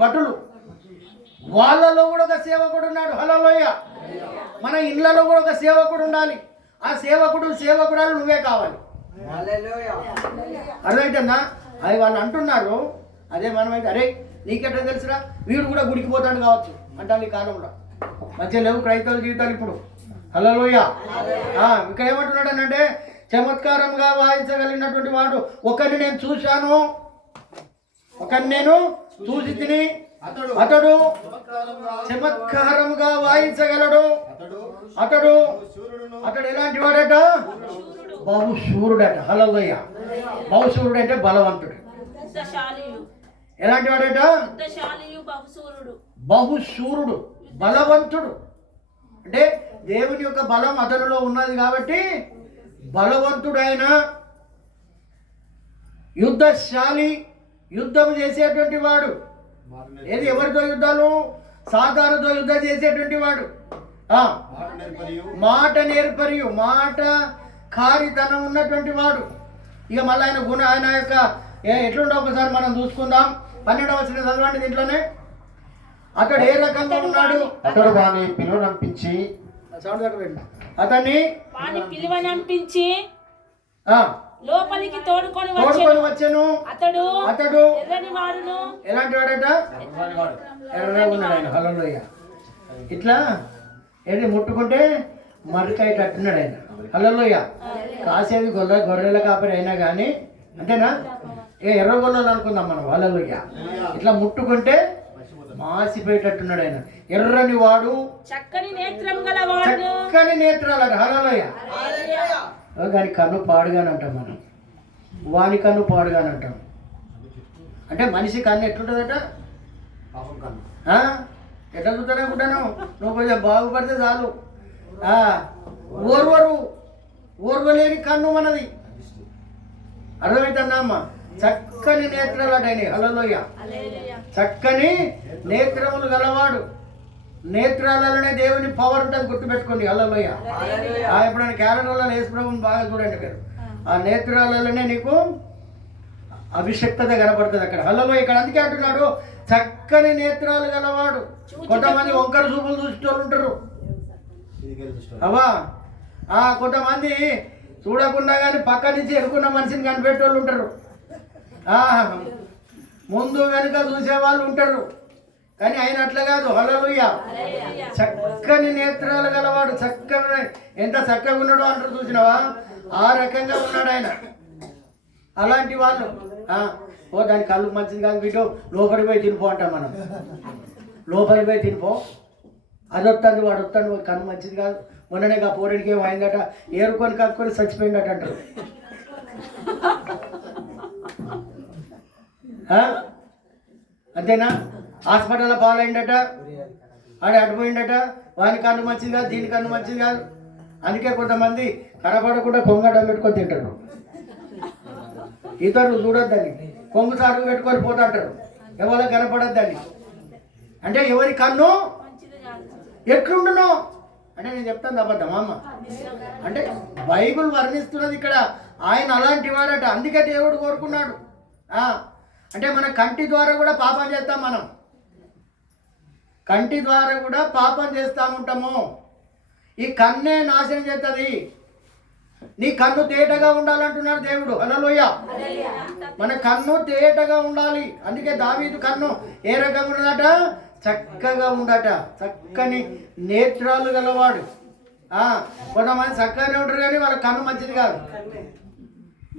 భటులు. వాళ్ళలో కూడా ఒక సేవకుడు ఉన్నాడు. హల్లెలూయా. మన ఇళ్ళలో కూడా ఒక సేవకుడు ఉండాలి. ఆ సేవకురాలు నువ్వే కావాలి. అర్థమైందన్నా? అది వాళ్ళు అంటున్నారు. అదే మనమైతే అరే నీకెట్లా తెలుసురా, వీడు కూడా గుడికి పోతాడు కావచ్చు అంటాను. ఈ కాలంలో మంచిగా లేవు క్రైస్తవ జీవితాలు ఇప్పుడు. హల్లెలూయా. ఇక్కడ ఏమంటున్నాడు అంటే చమత్కారంగా వాయించగలిగినటువంటి వాడు ఒకరిని నేను చూశాను, ఒకరిని నేను చూసి తిని అతడు చమత్కారంగా వాయించగలడు. అతడు ఎలాంటి వాడట? బహుశూరుడట. హల్లెలూయా. బహుశూరుడు అంటే బలవంతుడు. ఎలాంటి వాడట? బహుశూరుడు, బలవంతుడు. అంటే దేవుని యొక్క బలం అతనిలో ఉన్నది కాబట్టి బలవంతుడైన యుద్ధశాలి, యుద్ధం చేసేటువంటి వాడు. ఏది ఎవరితో యుద్ధాలు? సాతానుతో యుద్ధం చేసేటువంటి వాడు. మాట నేర్పరియు, మాట కారితనం ఉన్నటువంటి వాడు. ఇక మళ్ళీ ఆయన యొక్క ఎట్లుండో ఒకసారి మనం చూసుకుందాం. 12వ వచనం చదవండి. దీంట్లోనే అతడు ఏ రకంగా ఉన్నాడు? అతడు వాని పిలువనంపించి అతన్ని లోపలికి తోడుకొని వచ్చెను. అతడు ఎర్రని వాడును. ఎలాంటి వాడట? ఎర్రగా ఉన్నాడు ఆయన. హల్లెలూయ. ఇట్లా ఏంటి ముట్టుకుంటే మరికాయ కట్టున్నాడు ఆయన. హల్లెలూయ. కాసేది గొర్రెల కాపరి అయినా కానీ అంతేనా? ఎర్ర గొల్లలు అనుకుందాం మనం. హల్లెలూయ. ఇట్లా ముట్టుకుంటే మాసిపోయేటట్టున్నాడు ఆయన. ఎర్రని వాడు, చక్కని నేత్రం గలవాడు. చక్కని నేత్రాలు అంట. హల్లెలూయ. దాని కన్ను పాడుగానంటాం మనం. వాని కన్ను పాడుగానంటాం. అంటే మనిషి కన్ను ఎట్లుంటుందట? ఎట్లా చూస్తాను అనుకుంటాను? నువ్వు కొంచెం బాగుపడితే చాలు. ఓర్వలేని కన్ను మనది. అర్థమవుతుందా అమ్మ? చక్కని నేత్రాలు అటైనాయి. హల్లెలూయ. చక్కని నేత్రములు గలవాడు. నేత్రాలలోనే దేవుని పవర్ ఉంటుంది, గుర్తుపెట్టుకోండి. హల్లెలూయ. ఎప్పుడైనా క్యాలెండర్లో యేసుప్రభువుని బాగా చూడండి మీరు. ఆ నేత్రాలలోనే నీకు అభిషక్తత కనపడుతుంది అక్కడ. హల్లెలూయ. ఇక్కడ అందుకే అంటున్నాడు చక్కని నేత్రాలు గలవాడు. కొంతమంది వంకర చూపులు చూసేటోళ్ళు ఉంటారు. అవా కొంతమంది చూడకుండా కానీ పక్క నుంచి ఎరుకున్న మనిషిని కనిపెట్టేవాళ్ళు ఉంటారు. ముందు వెనుక చూసేవాళ్ళు ఉంటారు. కానీ ఆయన అట్లా కాదు. హల్లెలూయ. చక్కని నేత్రాలు గలవాడు. చక్కగా ఎంత చక్కగా ఉన్నాడో అంటారు, చూసినావా? ఆ రకంగా ఉన్నాడు ఆయన. అలాంటి వాళ్ళు దాని కళ్ళు మంచిది కాదు వీటో లోపలికి పోయి తినిపో అంటాం మనం. లోపలికి పోయి తినిపో, అది వస్తుంది వాడు వస్తాడు, కన్ను మంచిది కాదు. మొన్ననే ఆ పోరడికి ఏమో అయిందట, ఏరుకొని కక్కుని చచ్చిపోయిందట అంటారు. అంతేనా? హాస్పిటల్లో పాలైందట, ఆడ అడిపోయిందట. వాని కన్ను మంచిది కాదు, దీని కన్ను మంచిది కాదు. అందుకే కొంతమంది కనపడకుండా కొంగడం పెట్టుకొని తింటారు. ఇతరులు చూడొద్దని కొంగు సాటుకు పెట్టుకొని పోతుంటారు. ఎవరికి కనపడొద్దని. అంటే ఎవరి కన్ను ఎట్లుండునో అంటే నేను చెప్తాను అబద్ధం అమ్మ. అంటే బైబిల్ వర్ణిస్తున్నది ఇక్కడ. ఆయన అలాంటి వాడట. అందుకే దేవుడు కోరుకున్నాడు. అంటే మన కంటి ద్వారా కూడా పాపం చేస్తాం. మనం కంటి ద్వారా కూడా పాపం చేస్తూ ఉంటాము. ఈ కన్నే నాశనం చేస్తుంది. నీ కన్ను తేటగా ఉండాలంటున్నాడు దేవుడు. హల్లెలూయా. మన కన్ను తేటగా ఉండాలి. అందుకే దావీదు కన్ను ఏ రకంగా ఉన్నదట? చక్కగా ఉండట. చక్కని నేత్రాలు గలవాడు. కొంతమంది చక్కగానే ఉంటారు కానీ వాళ్ళ కన్ను మంచిది కాదు.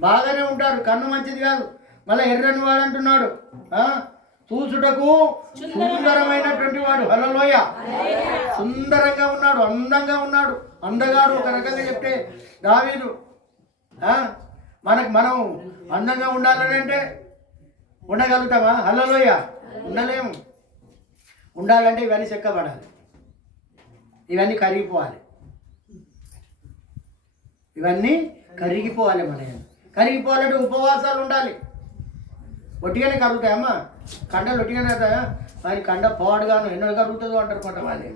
బాగానే ఉంటారు, కన్ను మంచిది కాదు. మళ్ళీ ఎర్రని వాడు అంటున్నాడు. చూచుటకు సుందరమైనటువంటి వాడు. హల్లెలూయా. సుందరంగా ఉన్నాడు, అందంగా ఉన్నాడు. అందగాడు ఒక రకంగా చెప్తే దావీదు. మనం అందంగా ఉండాలని అంటే ఉండగలుగుతామా? హల్లెలూయా. ఉండలేము. ఉండాలంటే ఇవన్నీ చెక్కబడాలి, ఇవన్నీ కరిగిపోవాలి, ఇవన్నీ కరిగిపోవాలి. మన కరిగిపోవాలంటే ఉపవాసాలు ఉండాలి. ఒట్టిగానే కరుగుతాయమ్మా కండలు. ఒట్టిగానే అవుతాయా? మరి కండ పాడుగాను ఎన్నో కరుగుతుందో అంటారు కొంతమంది.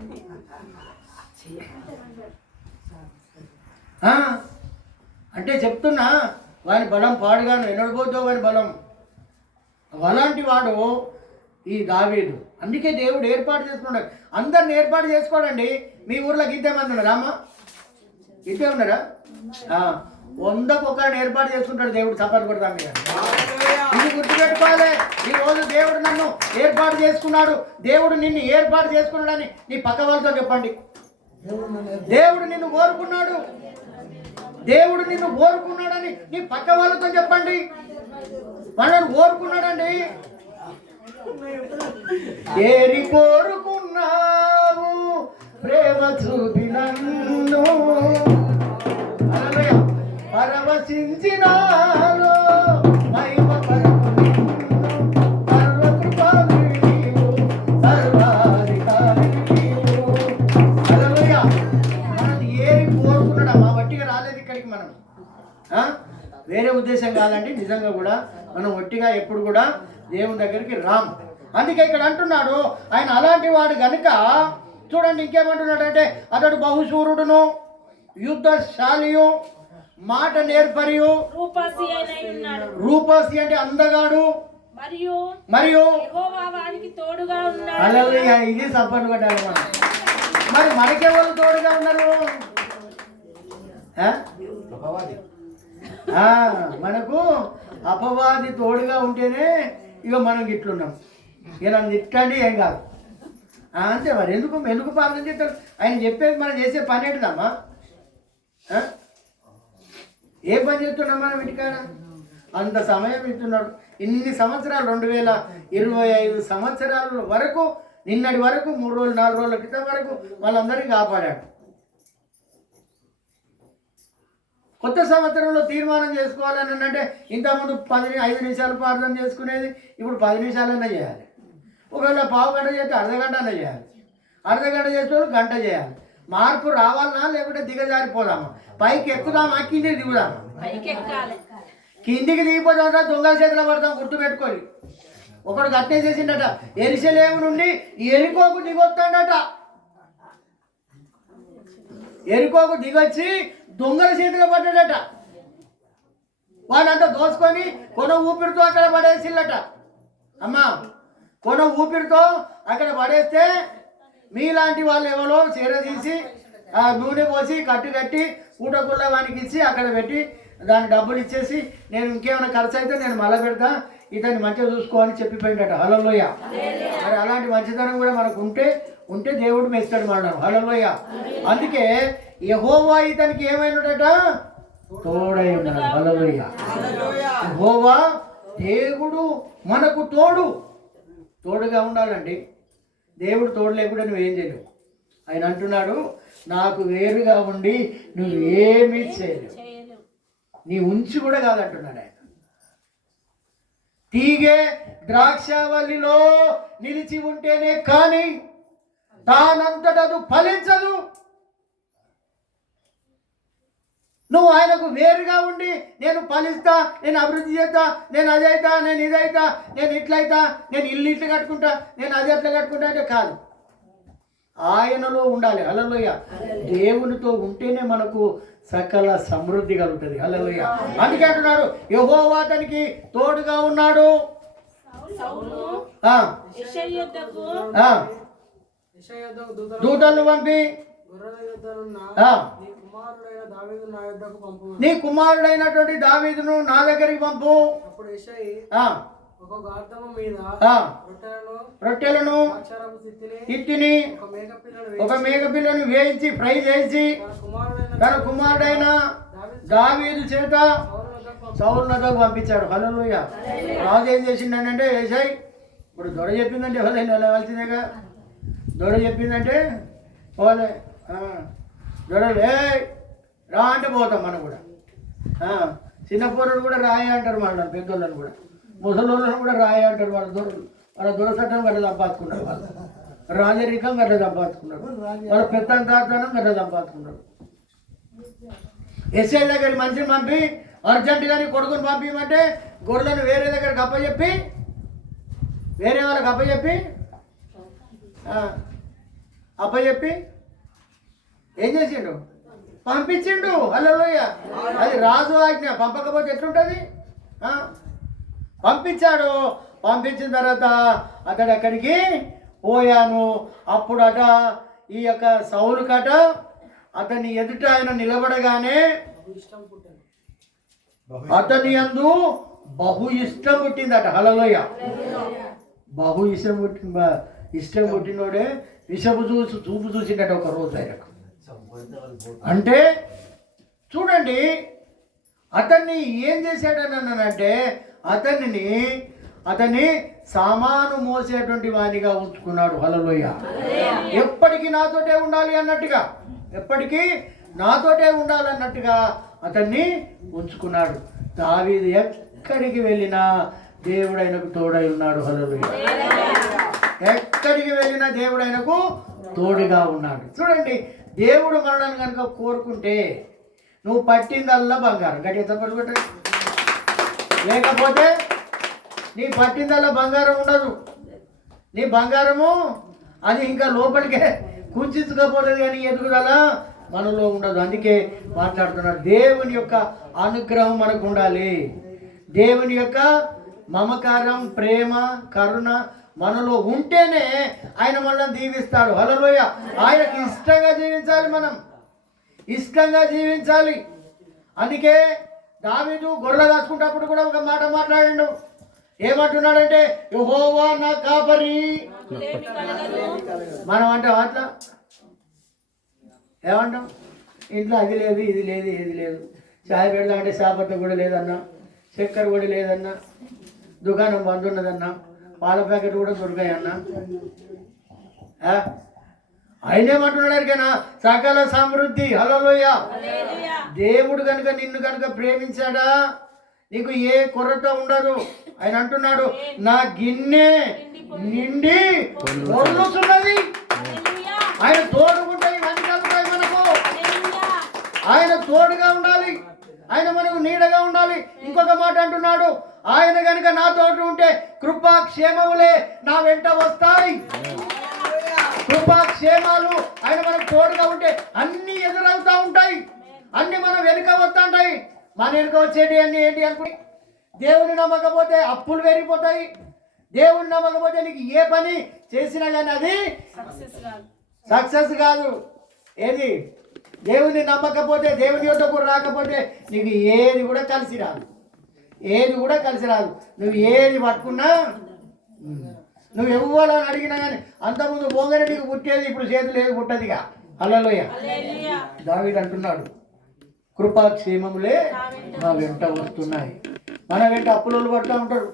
అంటే చెప్తున్నా వాని బలం పాడుగాను ఎన్నడు పోతుందో వాని బలం. అలాంటి వాడు ఈ దావీదు. అందుకే దేవుడు ఏర్పాటు చేసుకున్నాడు. అందరిని ఏర్పాటు చేసుకోడండి. మీ ఊర్లో ఇంతమంది ఉన్నారా అమ్మ? ఇంతే ఉన్నారా? 100కు ఒకరిని ఏర్పాటు చేసుకుంటాడు దేవుడు. చప్పట్లు కొడతాం. ఇది గుర్తుపెట్టుకోవాలి. ఈ రోజు దేవుడు నన్ను ఏర్పాటు చేసుకున్నాడు, దేవుడు నిన్ను ఏర్పాటు చేసుకున్నాడని నీ పక్క వాళ్ళతో చెప్పండి. దేవుడు నిన్ను కోరుకున్నాడు, దేవుడు నిన్ను కోరుకున్నాడని నీ పక్క వాళ్ళతో చెప్పండి. వాళ్ళని కోరుకున్నాడండి. ఏరి కోరుకున్నావు ప్రేమ చూపి నన్ను, పరవశించినాలో మహిమ పరము నిన్ను, సర్వకృపాళువు నీవు, సర్వాధికారి నీవు. హల్లెలూయా. మనది ఏరి కోరుకున్నాడు. మా వట్టిగా రాలేదు ఇక్కడికి మనం. వేరే ఉద్దేశం కాదండి. నిజంగా కూడా మనం ఒట్టిగా ఎప్పుడు కూడా దేవుని దగ్గరికి రాము. అందుకే ఇక్కడ అంటున్నాడు ఆయన అలాంటి వాడు గనుక. చూడండి ఇంకేమంటున్నాడంటే, అతడు బహుశూరుడును, యుద్ధశాలియు, మాట నేర్పరియు. రూపసి అంటే అందగాడు, మరియు హల్లెలూయా. ఇది సపోర్ట్ కొట్టాలి మనం. మరి మనకెవరు తోడుగా ఉన్నారు? మనకు అపవాది తోడుగా ఉంటేనే ఇక మనం ఇట్లున్నాం. ఇక నన్ను తిట్టండి ఏం కాదు అంతే. మరి ఎందుకు ప్రార్థన చేస్తారు? ఆయన చెప్పేది మనం చేసే పని ఏంటిదమ్మా? ఏ పని చేస్తున్నాం మనం ఇంటికాడ? అంత సమయం ఇస్తున్నాడు. ఇన్ని సంవత్సరాలు 2025 సంవత్సరాల వరకు, నిన్నటి వరకు 3 రోజులు 4 రోజుల క్రితం వరకు వాళ్ళందరికీ కాపాడాడు. కొత్త సంవత్సరంలో తీర్మానం చేసుకోవాలని అంటే ఇంతకుముందు 5 నిమిషాలు ప్రార్థన చేసుకునేది ఇప్పుడు 10 నిమిషాలన్నా చేయాలి. ఒకవేళ పావు గంట చేస్తే అర్ధగంట అన్నా చేయాలి. అర్ధగంట చేసేవాళ్ళు గంట చేయాలి. మార్పు రావాలన్నా లేకుంటే దిగజారిపోదామా? పైకి ఎక్కుదామా కిందికి దిగుదామా? కిందికి దిగిపోతాం దొంగల చేతిలో పడతాం. గుర్తుపెట్టుకోవాలి. ఒకడు గట్టే చేసిండట, ఎరిశలేము నుండి ఎరికోకు దిగొస్తాడట. ఎరికోకు దిగొచ్చి దొంగల చేతిలో పడ్డాడట. వాళ్ళంతా దోసుకొని కొన ఊపిరితో అక్కడ పడేసిల్లట. అమ్మా, కొన ఊపిరితో అక్కడ పడేస్తే మీలాంటి వాళ్ళు ఎవరో చీర తీసి నూనె పోసి కట్టి కూటకుళ్ళ వానికి ఇచ్చి అక్కడ పెట్టి దాని డబ్బులు ఇచ్చేసి నేను ఇంకేమైనా ఖర్చు అయితే నేను మళ్ళీ పెడతా, ఇతన్ని మంచిగా చూసుకో అని చెప్పిపోయిందట. హల్లెలూయ. మరి అలాంటి మంచితనం కూడా మనకు ఉంటే దేవుడు మెస్తాడు మనల్ని. హల్లెలూయ. అందుకే యెహోవా ఇతనికి ఏమైనాడట? తోడై ఉన్నాడు. హల్లెలూయ. యెహోవా దేవుడు మనకు తోడుగా ఉండాలండి. దేవుడు తోడు లేకుండా నువ్వేం చేయలేవు. ఆయన అంటున్నాడు, నాకు వేరుగా ఉండి నువ్వేమీ చేయలేవు. నీ ఉంచి కూడా కాదంటున్నాడు ఆయన. తీగే ద్రాక్షవల్లిలో నిలిచి ఉంటేనే కానీ తానంతటదు ఫలించదు. నువ్వు ఆయనకు వేరుగా ఉండి నేను ఫలిస్తా, నేను అభివృద్ధి చేస్తా, నేను అదైతా, నేను ఇదైతా, నేను ఇట్లయితా, నేను ఇట్లు కట్టుకుంటా, నేను అది ఎట్లా కట్టుకుంటా అంటే కాదు. ఆయనలో ఉండాలి. హల్లెలూయా. దేవునితో ఉంటేనే మనకు సకల సమృద్ధి కలుగుతుంది. హల్లెలూయా. అందుకే అంటున్నాడు, యెహోవా అతనికి తోడుగా ఉన్నాడు. దూతలను పంపి నీ కుమారుడైనటువంటి దావీదును నా దగ్గరికి పంపు. రొట్టెలను తిత్తిని ఒక మేకపిల్లను వేయించి ఫ్రై చేసి తన కుమారుడైన దావీదు చేత సౌలునకు పంపించాడు. హల్లెలూయా. రాజు ఏం చేసిండంటే ఏసాయి ఇప్పుడు దొడ చెప్పిందంటే ఎవరైనా వెళ్ళవలసిందేగా. దొడ చెప్పిందంటే పోలే, దొడలే రా అంటే పోతాం మనం కూడా. చిన్నపోరలు కూడా రాయ అంటారు మన పెద్దోళ్ళని కూడా, ముసలోళ్ళని కూడా రాయ అంటారు. వాళ్ళ దొరసట్టం గట్ల సంపాదుకున్నారు, వాళ్ళు రాజరికం గట్ల సంపాదుకున్నారు, వాళ్ళ పెత్తంతాతనం గట్ల సంపాదుకున్నారు. ఎస్ఐ దగ్గర మనిషిని పంపి అర్జెంటుగాని కొడుకుని పంపించమంటే గొర్రెలను వేరే దగ్గరికి అప్పచెప్పి వేరే వాళ్ళకి అప్పచెప్పి ఏం చేసిండు? పంపించిండు. హల్లెలూయా. అది రాజు ఆజ్ఞ. పంపకపోతే ఎట్లుంటుంది? పంపించాడు. పంపించిన తర్వాత అతడు అక్కడికి పోయాను. అప్పుడట ఈ యొక్క సౌలు కట అతని ఎదుట ఆయన నిలబడగానే అతని యందు బహు ఇష్టం పుట్టిందట. హల్లెలూయా. బహు ఇష్టం పుట్టినోడే విషపు చూపు చూసిందట ఒక రోజు ఆయనకు. అంటే చూడండి, అతన్ని ఏం చేశాడనంటే అతన్ని సామాను మోసేటువంటి వానిగా ఉంచుకున్నాడు. హల్లెలూయా. ఎప్పటికీ నాతోటే ఉండాలి అన్నట్టుగా, ఎప్పటికీ నాతోటే ఉండాలన్నట్టుగా అతన్ని ఉంచుకున్నాడు. దావీదు ఎక్కడికి వెళ్ళినా దేవుడు ఆయనకు తోడై ఉన్నాడు. హల్లెలూయా. ఎక్కడికి వెళ్ళినా దేవుడు ఆయనకు తోడుగా ఉన్నాడు. చూడండి, దేవుడు మనల్ని కనుక కోరుకుంటే నువ్వు పట్టిందల్లా బంగారం. గట్టిగా తప్పట్టు పెట్టండి. లేకపోతే నీ పట్టిందల్లా బంగారం ఉండదు. నీ బంగారము అది ఇంకా లోపలికే కుంచుకోపోతుంది, కానీ ఎదుగుదల మనలో ఉండదు. అందుకే మాట్లాడుతున్నాడు, దేవుని యొక్క అనుగ్రహం మనకు ఉండాలి. దేవుని యొక్క మమకారం, ప్రేమ, కరుణ మనలో ఉంటేనే ఆయన మనల్ని దీవిస్తాడు. హల్లెలూయా. ఆయనకి ఇష్టంగా జీవించాలి, మనం ఇష్టంగా జీవించాలి. అందుకే దావీదు గొర్రెలు కాసుకుంటప్పుడు కూడా ఒక మాట మాట్లాడిండు. ఏమంటున్నాడంటే యెహోవా నా కాపరి. లేమి కలగదు. మనం అంటాం అట్లా, ఏమంటాం? ఇంట్లో అది లేదు ఇది లేదు ఏది లేదు, చాయ్ పెడదామంటే సాపత్త కూడా లేదన్నా, చక్కెర కూడా లేదన్నా, దుకాణం బంద్ ఉన్నదన్నా, పాల ప్యాకెట్ కూడా దొరికాయన్నా. ఆయన ఏమంటున్నాడు ఎరికైనా? సకల సమృద్ధి. హల్లెలూయా. హల్లెలూయా. దేవుడు కనుక నిన్ను కనుక ప్రేమించాడా నీకు ఏ కొరత ఉండదు. ఆయన అంటున్నాడు నా గిన్నె నిండి పొర్లుతున్నది. హల్లెలూయా. ఆయన తోడుకుంటే ఇవన్నీ కలుగుతాయి మనకు. హల్లెలూయా. ఆయన తోడుగా ఉండాలి, ఆయన మనకు నీడగా ఉండాలి. ఇంకొక మాట అంటున్నాడు, ఆయన కనుక నా తోడు ఉంటే కృపాక్షేమములే నా వెంట వస్తాయి. కృపాక్షేమాలు ఆయన మనకు తోడుగా ఉంటే అన్ని ఎదురవుతా ఉంటాయి, అన్ని మనం వెనుక వస్తుంటాయి. మన వెనుక వచ్చేటి అన్ని ఏంటి అనుకుంటే, దేవుని నమ్మకపోతే అప్పులు పెరిగిపోతాయి. దేవుని నమ్మకపోతే నీకు ఏ పని చేసినా కానీ అది సక్సెస్ కాదు. ఏది దేవుని నమ్మకపోతే, దేవుని యొద్దకు రాకపోతే నీకు ఏది కూడా కలిసి రాదు, ఏది కూడా కలిసి రాదు. నువ్వు ఏది పట్టుకున్నా, నువ్వు ఎవ్వరని అడిగినా కానీ అంతకుముందు పోగానే నీకు పుట్టేది, ఇప్పుడు చేతులు ఏది పుట్టదిగా. హల్లెలూయా. హల్లెలూయా. దావీదు అంటున్నాడు కృపాక్షేమములే నా వెంట వస్తున్నాయి. మన వెంట అప్పులోళ్ళు పడుతూ ఉంటారు,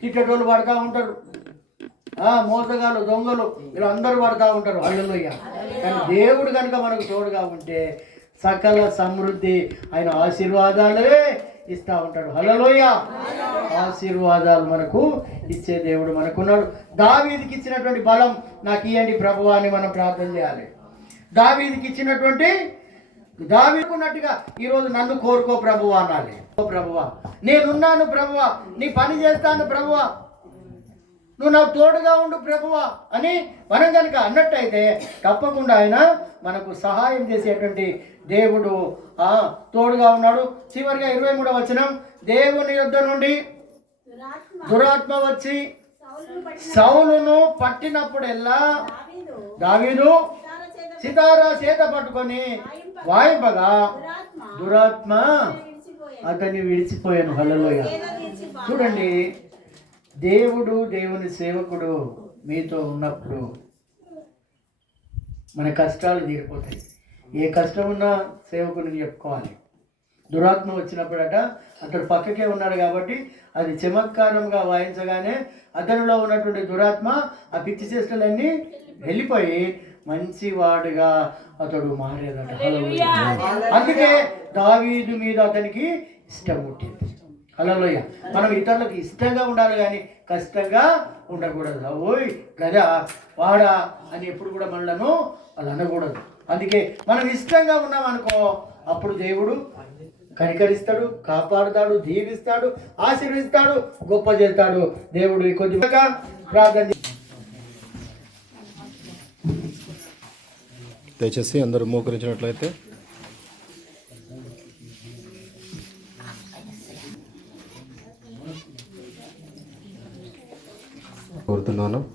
తిట్టేటోళ్ళు పడుతూ ఉంటారు, మోసగాళ్ళు దొంగలు వీళ్ళందరూ పడుతూ ఉంటారు. హల్లెలూయా. కానీ దేవుడు కనుక మనకు తోడుగా ఉంటే సకల సమృద్ధి ఆయన ఆశీర్వాదాలే ఇస్తూ ఉంటాడు. హల్లెలూయా. ఆశీర్వాదాలు మనకు ఇచ్చే దేవుడు మనకున్నాడు. దావీదుకి ఇచ్చినటువంటి బలం నాకు ఇవ్వండి ప్రభువా అని మనం ప్రార్థన చేయాలి. దావీదుకి ఇచ్చినటువంటి, దావీదుకున్నట్టుగా ఈరోజు నన్ను కోరుకో ప్రభువా అనాలి. ఓ ప్రభువా నేనున్నాను ప్రభువా, నీ పని చేస్తాను ప్రభువా, నువ్వు నాకు తోడుగా ఉండు ప్రభువా అని మనం కనుక అన్నట్టయితే తప్పకుండా ఆయన మనకు సహాయం చేసేటువంటి దేవుడు తోడుగా ఉన్నాడు. చివరిగా 23వ వచనం, దేవుని యొద్ద నుండి దురాత్మ వచ్చి సౌలును పట్టినప్పుడెల్లా దావీదు సితారా చేత పట్టుకొని వాయింపగా దురాత్మ అతన్ని విడిచిపోయాను. హల్లెలూయా. చూడండి, దేవుడు దేవుని సేవకుడు మీతో ఉన్నప్పుడు మన కష్టాలు తీరిపోతాయి. ఏ కష్టం ఉన్నా సేవకుడిని చెప్పుకోవాలి. దురాత్మ వచ్చినప్పుడట అతడు పక్కకే ఉన్నాడు కాబట్టి అది చమత్కారంగా వాయించగానే అతనిలో ఉన్నటువంటి దురాత్మ ఆ పిచ్చి చేష్టలన్నీ వెళ్ళిపోయి మంచివాడుగా అతడు మారేదట. హల్లెలూయా. అందుకే దావీదు మీద అతనికి ఇష్టం పుట్టింది. హల్లెలూయా. మనం ఇతరులకు ఇష్టంగా ఉండాలి కానీ కష్టంగా ఉండకూడదు. ఓయ్ గదా వాడా అని ఎప్పుడు కూడా మనలను వాళ్ళు అనకూడదు. అందుకే మనం ఇష్టంగా ఉన్నామనుకో అప్పుడు దేవుడు కనికరిస్తాడు, కాపాడుతాడు, దీవిస్తాడు, ఆశీర్వదిస్తాడు, గొప్ప చేస్తాడు. దేవుడు కొద్దిగా ప్రార్థన దయచేసి అందరూ మోకరించినట్లయితే కోరుతున్నాను.